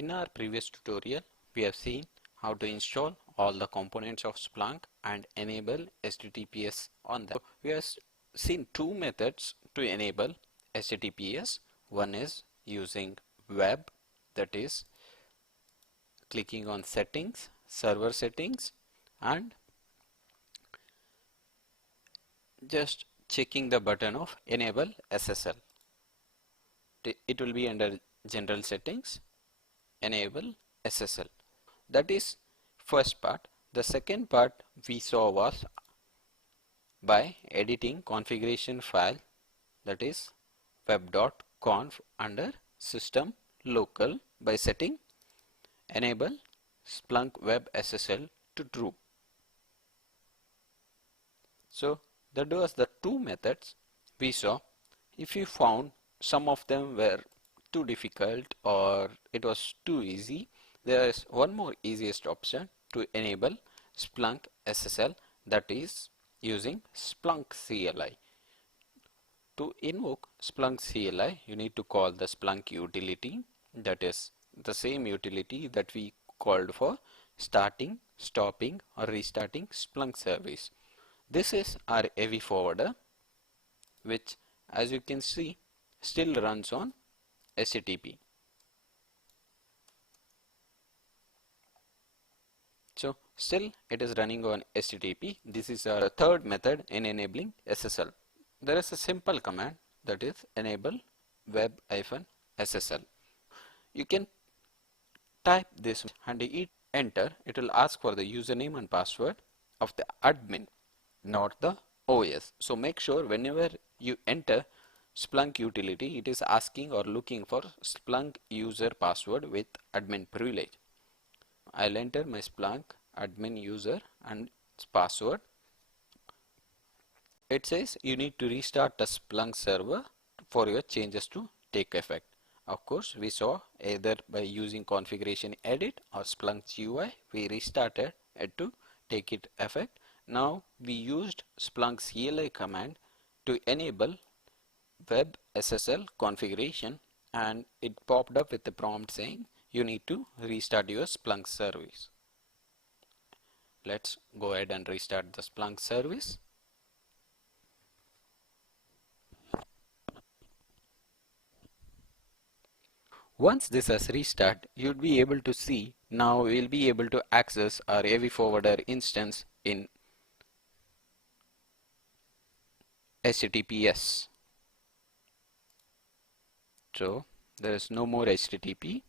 In our previous tutorial, we have seen how to install all the components of Splunk and enable HTTPS on them. So we have seen two methods to enable HTTPS. One is using web, that is clicking on settings, server settings, and just checking the button of enable SSL. It will be under general settings, enable SSL. That is first part. The second part we saw was by editing configuration file, that is web.conf under system local by setting enable Splunk web SSL to true. So that was the two methods we saw. If you found some of them were too difficult or it was too easy, there is one more easiest option to enable Splunk SSL, that is using Splunk CLI. To invoke Splunk CLI, you need to call the Splunk utility, that is the same utility that we called for starting, stopping or restarting Splunk service. This is our AV forwarder, which as you can see still runs on HTTP. So still it is running on HTTP. This is our third method in enabling SSL. There is a simple command, that is enable web-SSL. You can type this and hit enter. It will ask for the username and password of the admin, not the OS. So make sure whenever you enter Splunk utility, it is asking or looking for Splunk user password with admin privilege. I'll enter my Splunk admin user and password. It says you need to restart the Splunk server for your changes to take effect. Of course, we saw either by using configuration edit or Splunk GUI, we restarted it to take it effect. Now we used Splunk CLI command to enable web SSL configuration, and it popped up with the prompt saying you need to restart your Splunk service. Let's go ahead and restart the Splunk service. Once this has restarted, you'll be able to see, now we'll be able to access our AV forwarder instance in HTTPS. So there is no more HTTP,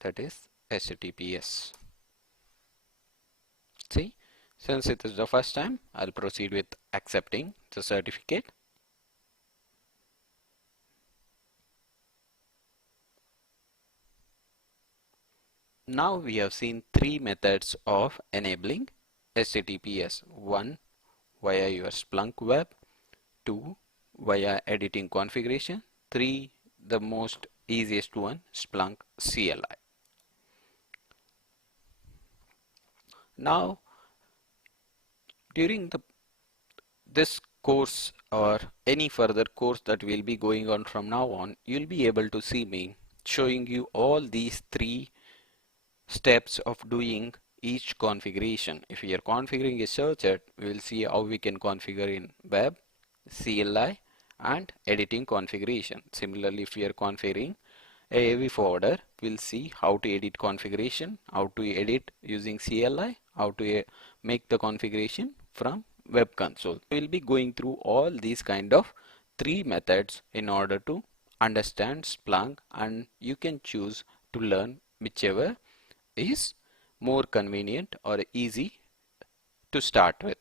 that is HTTPS. See, since it is the first time, I'll proceed with accepting the certificate. Now we have seen three methods of enabling HTTPS. One, via your Splunk web. Two, via editing configuration. Three, the most easiest one, Splunk CLI. Now during this course or any further course that will be going on from now on, you'll be able to see me showing you all these three steps of doing each configuration. If we are configuring a searcher, we will see how we can configure in web, CLI and editing configuration. Similarly, if we are configuring a AV forwarder, we'll see how to edit configuration, how to edit using CLI, how to make the configuration from web console. We'll be going through all these kind of three methods in order to understand Splunk, and you can choose to learn whichever is more convenient or easy to start with.